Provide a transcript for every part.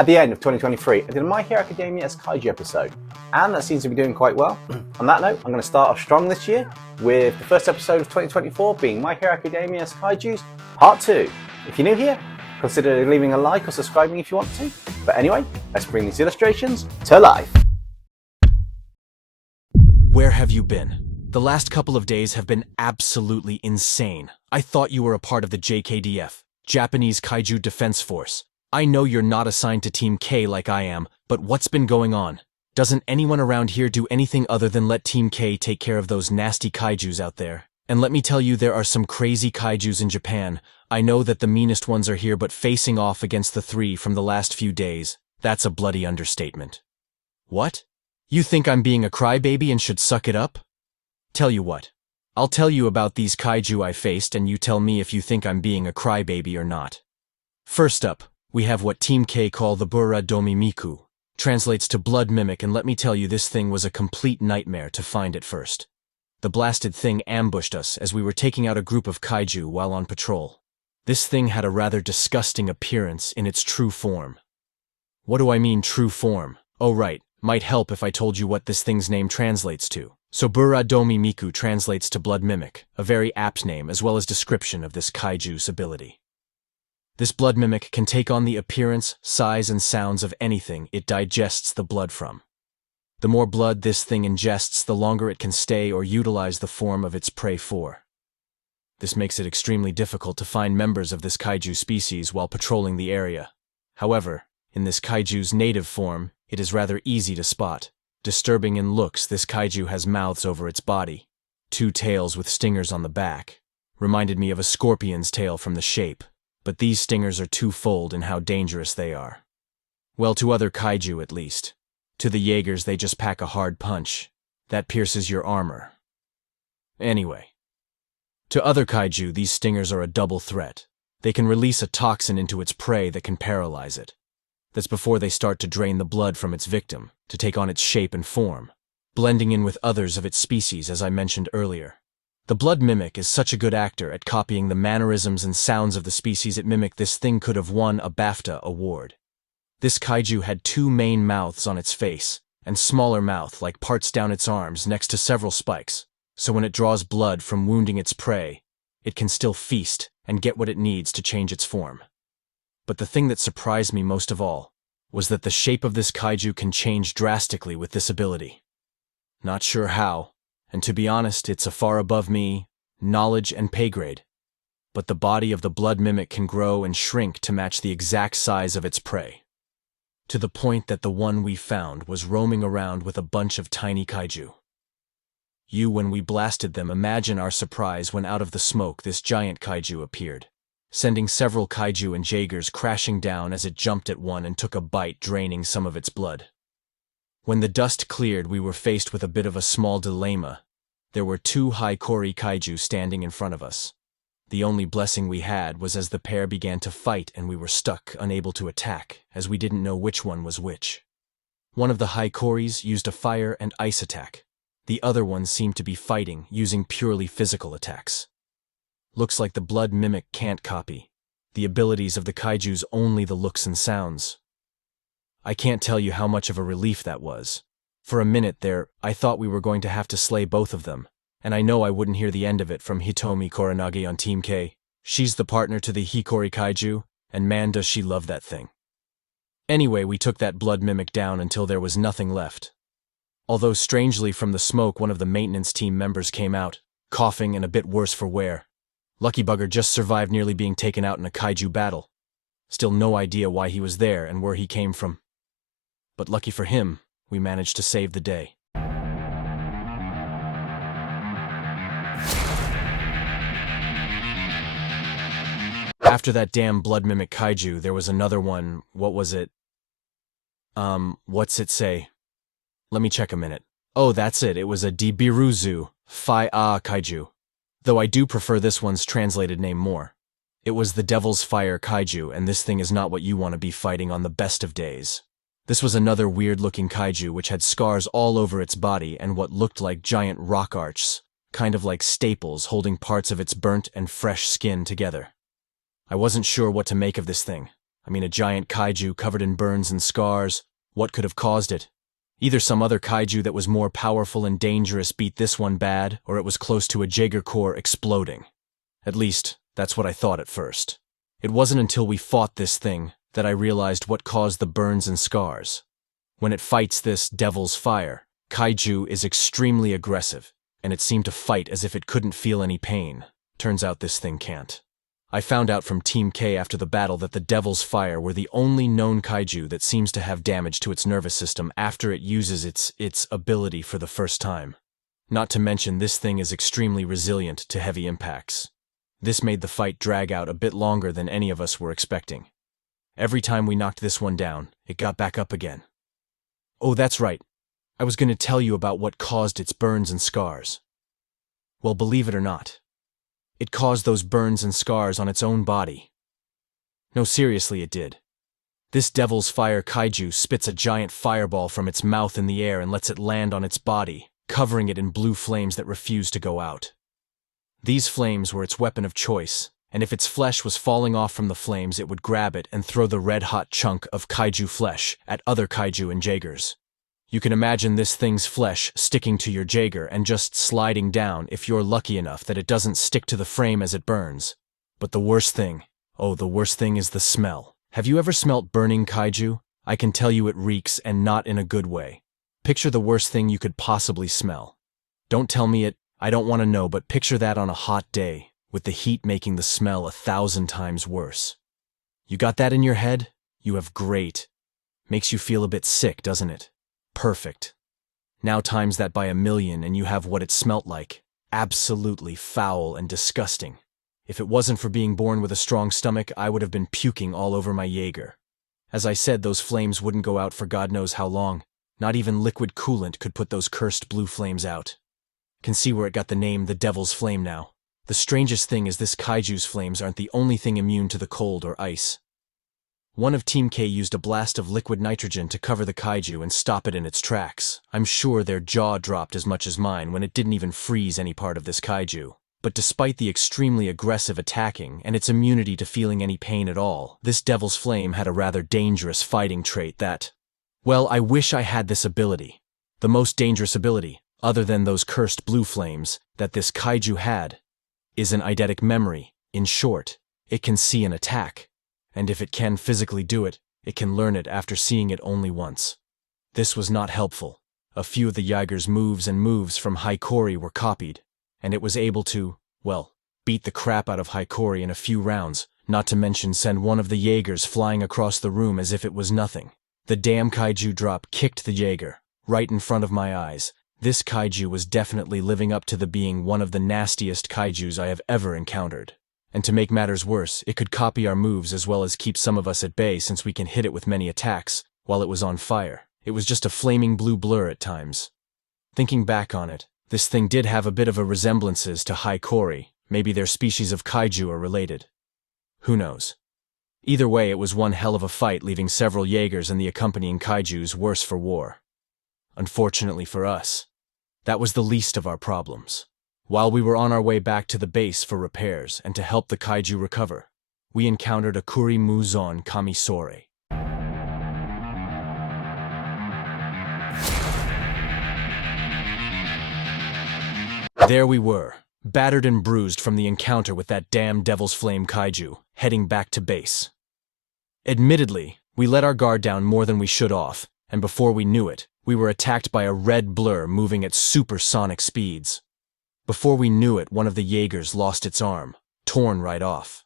At the end of 2023, I did a My Hero Academia's Kaiju episode, and that seems to be doing quite well. On that note, I'm going to start off strong this year, with the first episode of 2024 being My Hero Academia's KAIJUs Part 2. If you're new here, consider leaving a like or subscribing if you want to. But anyway, let's bring these illustrations to life. Where have you been? The last couple of days have been absolutely insane. I thought you were a part of the JKDF, Japanese Kaiju Defence Force. I know you're not assigned to Team K like I am, but what's been going on? Doesn't anyone around here do anything other than let Team K take care of those nasty kaijus out there? And let me tell you, there are some crazy kaijus in Japan. I know that the meanest ones are here, but facing off against the three from the last few days, that's a bloody understatement. What? You think I'm being a crybaby and should suck it up? Tell you what. I'll tell you about these kaiju I faced, and you tell me if you think I'm being a crybaby or not. First up, we have what Team K call the Bur-rad-domi-miku. Translates to Blood Mimic, and let me tell you, this thing was a complete nightmare to find at first. The blasted thing ambushed us as we were taking out a group of kaiju while on patrol. This thing had a rather disgusting appearance in its true form. What do I mean, true form? Oh right, might help if I told you what this thing's name translates to. So Bur-rad-domi-miku translates to Blood Mimic, a very apt name as well as description of this kaiju's ability. This blood mimic can take on the appearance, size, and sounds of anything it digests the blood from. The more blood this thing ingests, the longer it can stay or utilize the form of its prey for. This makes it extremely difficult to find members of this kaiju species while patrolling the area. However, in this kaiju's native form, it is rather easy to spot. Disturbing in looks, this kaiju has mouths over its body, two tails with stingers on the back. Reminded me of a scorpion's tail from the shape. But these stingers are twofold in how dangerous they are. Well, to other kaiju at least. To the Jaegers, they just pack a hard punch. That pierces your armor. Anyway. To other kaiju, these stingers are a double threat. They can release a toxin into its prey that can paralyze it. That's before they start to drain the blood from its victim, to take on its shape and form, blending in with others of its species, as I mentioned earlier. The Blood Mimic is such a good actor at copying the mannerisms and sounds of the species it mimicked, this thing could have won a BAFTA award. This kaiju had two main mouths on its face, and smaller mouth like parts down its arms next to several spikes, so when it draws blood from wounding its prey, it can still feast and get what it needs to change its form. But the thing that surprised me most of all was that the shape of this kaiju can change drastically with this ability. Not sure how. And to be honest, it's a far above me, knowledge and pay grade. But the body of the blood mimic can grow and shrink to match the exact size of its prey. To the point that the one we found was roaming around with a bunch of tiny kaiju. When we blasted them, imagine our surprise when out of the smoke this giant kaiju appeared, sending several kaiju and Jaegers crashing down as it jumped at one and took a bite, draining some of its blood. When the dust cleared, we were faced with a bit of a small dilemma. There were two high-kori kaiju standing in front of us. The only blessing we had was as the pair began to fight and we were stuck, unable to attack, as we didn't know which one was which. One of the high-koris used a fire and ice attack. The other one seemed to be fighting, using purely physical attacks. Looks like the blood mimic can't copy the abilities of the kaijus, only the looks and sounds. I can't tell you how much of a relief that was. For a minute there, I thought we were going to have to slay both of them, and I know I wouldn't hear the end of it from Hitomi Koronagi on Team K. She's the partner to the Hikori Kaiju, and man does she love that thing. Anyway, we took that blood mimic down until there was nothing left. Although strangely from the smoke, one of the maintenance team members came out, coughing and a bit worse for wear. Lucky bugger just survived nearly being taken out in a kaiju battle. Still no idea why he was there and where he came from. But lucky for him, we managed to save the day. After that damn Blood Mimic Kaiju, there was another one. What was it? What's it say? Let me check a minute. Oh, that's it. It was a Devils Fire Kaiju. Though I do prefer this one's translated name more. It was the Devils Fire Kaiju, and this thing is not what you want to be fighting on the best of days. This was another weird-looking kaiju which had scars all over its body and what looked like giant rock arches, kind of like staples holding parts of its burnt and fresh skin together. I wasn't sure what to make of this thing. I mean, a giant kaiju covered in burns and scars. What could have caused it? Either some other kaiju that was more powerful and dangerous beat this one bad, or it was close to a Jaeger core exploding. At least, that's what I thought at first. It wasn't until we fought this thing that I realized what caused the burns and scars. When it fights this Devils Fire Kaiju is extremely aggressive, and it seemed to fight as if it couldn't feel any pain. Turns out this thing can't. I found out from Team K after the battle that the Devils Fire were the only known kaiju that seems to have damage to its nervous system after it uses its ability for the first time. Not to mention this thing is extremely resilient to heavy impacts. This made the fight drag out a bit longer than any of us were expecting. Every time we knocked this one down, it got back up again. Oh, that's right. I was going to tell you about what caused its burns and scars. Well, believe it or not, it caused those burns and scars on its own body. No, seriously, it did. This Devil's Fire Kaiju spits a giant fireball from its mouth in the air and lets it land on its body, covering it in blue flames that refuse to go out. These flames were its weapon of choice, and if its flesh was falling off from the flames, it would grab it and throw the red-hot chunk of kaiju flesh at other kaiju and Jaegers. You can imagine this thing's flesh sticking to your Jaeger and just sliding down if you're lucky enough that it doesn't stick to the frame as it burns. But the worst thing is the smell. Have you ever smelt burning kaiju? I can tell you it reeks, and not in a good way. Picture the worst thing you could possibly smell. Don't tell me it, I don't want to know, but picture that on a hot day, with the heat making the smell 1,000 times worse. You got that in your head? You have great. Makes you feel a bit sick, doesn't it? Perfect. Now times that by 1,000,000 and you have what it smelt like. Absolutely foul and disgusting. If it wasn't for being born with a strong stomach, I would have been puking all over my Jaeger. As I said, those flames wouldn't go out for God knows how long. Not even liquid coolant could put those cursed blue flames out. Can see where it got the name the Devil's Flame now. The strangest thing is this kaiju's flames aren't the only thing immune to the cold or ice. One of Team K used a blast of liquid nitrogen to cover the kaiju and stop it in its tracks. I'm sure their jaw dropped as much as mine when it didn't even freeze any part of this kaiju. But despite the extremely aggressive attacking and its immunity to feeling any pain at all, this Devil's Flame had a rather dangerous fighting trait that, well, I wish I had this ability. The most dangerous ability, other than those cursed blue flames, that this kaiju had, is an eidetic memory. In short, it can see an attack. And if it can physically do it, it can learn it after seeing it only once. This was not helpful. A few of the Jaeger's moves from Hikori were copied, and it was able to, well, beat the crap out of Hikori in a few rounds, not to mention send one of the Jaegers flying across the room as if it was nothing. The damn kaiju drop kicked the Jaeger, right in front of my eyes. This kaiju was definitely living up to the being one of the nastiest kaijus I have ever encountered. And to make matters worse, it could copy our moves as well as keep some of us at bay since we can hit it with many attacks while it was on fire. It was just a flaming blue blur at times. Thinking back on it, this thing did have a bit of a resemblances to Hikori. Maybe their species of kaiju are related. Who knows? Either way, it was one hell of a fight, leaving several Jaegers and the accompanying kaijus worse for wear. Unfortunately for us, that was the least of our problems. While we were on our way back to the base for repairs and to help the kaiju recover, we encountered a Kuri Muzon Kamisore. There we were, battered and bruised from the encounter with that damn Devil's Flame Kaiju, heading back to base. Admittedly, we let our guard down more than we should off, and before we knew it, we were attacked by a red blur moving at supersonic speeds. Before we knew it, one of the Jaegers lost its arm, torn right off.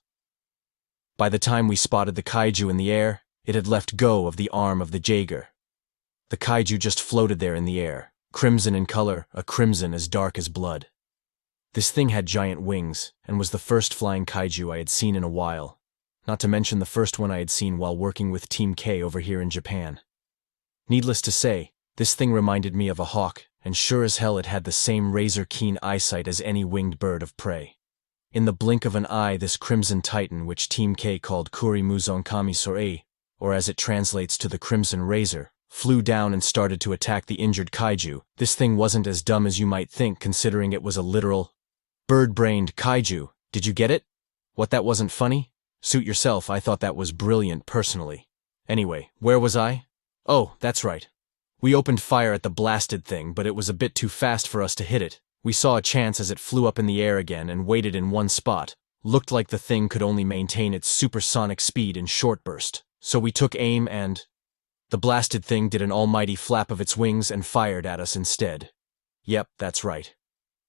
By the time we spotted the kaiju in the air, it had let go of the arm of the Jaeger. The kaiju just floated there in the air, crimson in color, a crimson as dark as blood. This thing had giant wings, and was the first flying kaiju I had seen in a while, not to mention the first one I had seen while working with Team K over here in Japan. Needless to say, this thing reminded me of a hawk, and sure as hell it had the same razor-keen eyesight as any winged bird of prey. In the blink of an eye, this crimson titan, which Team K called Kuri Muzon Kamisore, or as it translates to the Crimson Razor, flew down and started to attack the injured kaiju. This thing wasn't as dumb as you might think, considering it was a literal bird-brained kaiju. Did you get it? What, that wasn't funny? Suit yourself, I thought that was brilliant personally. Anyway, where was I? Oh, that's right. We opened fire at the blasted thing, but it was a bit too fast for us to hit it. We saw a chance as it flew up in the air again and waited in one spot. Looked like the thing could only maintain its supersonic speed in short burst. So we took aim and... the blasted thing did an almighty flap of its wings and fired at us instead. Yep, that's right.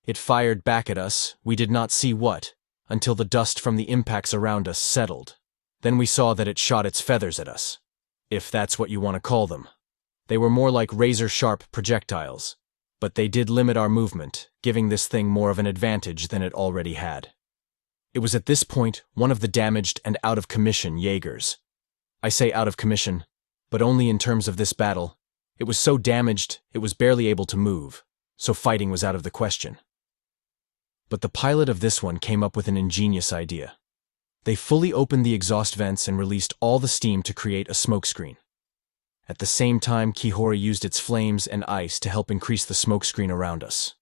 It fired back at us, we did not see what, until the dust from the impacts around us settled. Then we saw that it shot its feathers at us. If that's what you want to call them. They were more like razor-sharp projectiles, but they did limit our movement, giving this thing more of an advantage than it already had. It was at this point one of the damaged and out-of-commission Jaegers. I say out of commission, but only in terms of this battle. It was so damaged, it was barely able to move, so fighting was out of the question. But the pilot of this one came up with an ingenious idea. They fully opened the exhaust vents and released all the steam to create a smokescreen. At the same time, Kihori used its flames and ice to help increase the smokescreen around us.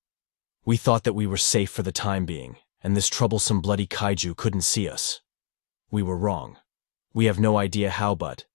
We thought that we were safe for the time being, and this troublesome bloody kaiju couldn't see us. We were wrong. We have no idea how, but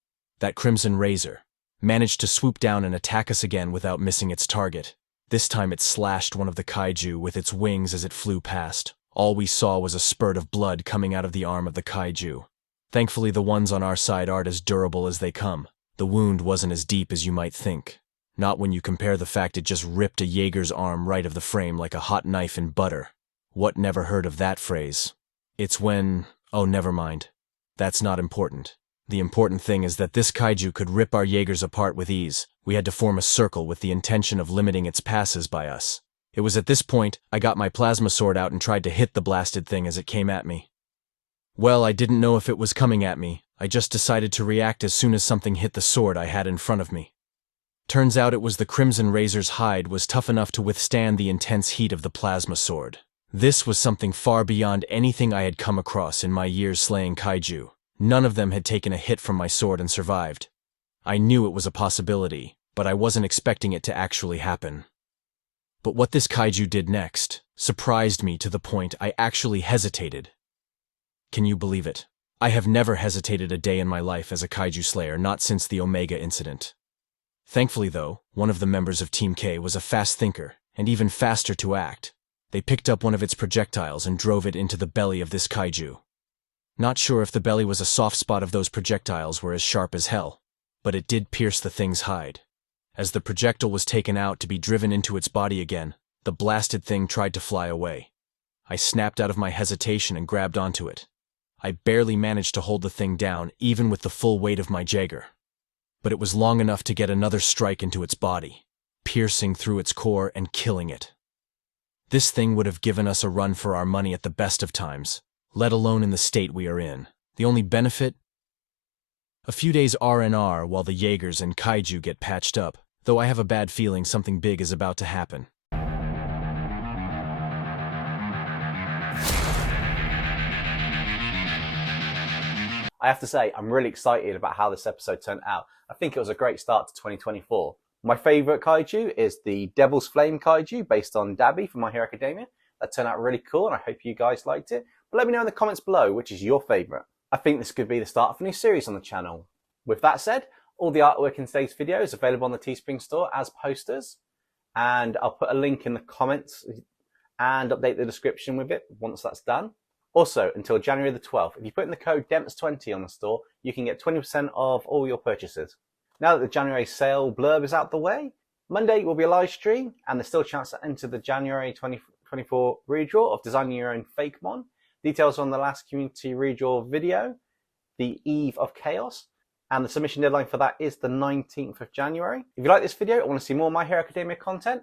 that Crimson Razor managed to swoop down and attack us again without missing its target. This time it slashed one of the kaiju with its wings as it flew past. All we saw was a spurt of blood coming out of the arm of the kaiju. Thankfully, the ones on our side aren't as durable as they come. The wound wasn't as deep as you might think. Not when you compare the fact it just ripped a Jaeger's arm right of the frame like a hot knife in butter. What never heard of that phrase? It's when... oh, never mind. That's not important. The important thing is that this kaiju could rip our Jaegers apart with ease. We had to form a circle with the intention of limiting its passes by us. It was at this point I got my plasma sword out and tried to hit the blasted thing as it came at me. Well, I didn't know if it was coming at me. I just decided to react as soon as something hit the sword I had in front of me. Turns out it was the Crimson Razor's hide was tough enough to withstand the intense heat of the plasma sword. This was something far beyond anything I had come across in my years slaying kaiju. None of them had taken a hit from my sword and survived. I knew it was a possibility, but I wasn't expecting it to actually happen. But what this kaiju did next surprised me to the point I actually hesitated. Can you believe it? I have never hesitated a day in my life as a kaiju slayer, not since the Omega incident. Thankfully, though, one of the members of Team K was a fast thinker, and even faster to act. They picked up one of its projectiles and drove it into the belly of this kaiju. Not sure if the belly was a soft spot of those projectiles were as sharp as hell, but it did pierce the thing's hide. As the projectile was taken out to be driven into its body again, the blasted thing tried to fly away. I snapped out of my hesitation and grabbed onto it. I barely managed to hold the thing down, even with the full weight of my Jaeger. But it was long enough to get another strike into its body, piercing through its core and killing it. This thing would have given us a run for our money at the best of times, let alone in the state we are in. The only benefit? A few days R&R while the Jaegers and Kaiju get patched up, though I have a bad feeling something big is about to happen. I have to say, I'm really excited about how this episode turned out. I think it was a great start to 2024. My favourite kaiju is the Devil's Flame Kaiju, based on Dabi from My Hero Academia. That turned out really cool, and I hope you guys liked it. But let me know in the comments below which is your favourite. I think this could be the start of a new series on the channel. With that said, all the artwork in today's video is available on the Teespring store as posters, and I'll put a link in the comments and update the description with it once that's done. Also, until January the 12th, if you put in the code DEMPS20 on the store, you can get 20% off all your purchases. Now that the January sale blurb is out the way, Monday will be a live stream, and there's still a chance to enter the January 2024 redraw of Designing Your Own Fake Mon. Details on the last community redraw video, The Eve of Chaos, and the submission deadline for that is the 19th of January. If you like this video and want to see more My Hero Academia content,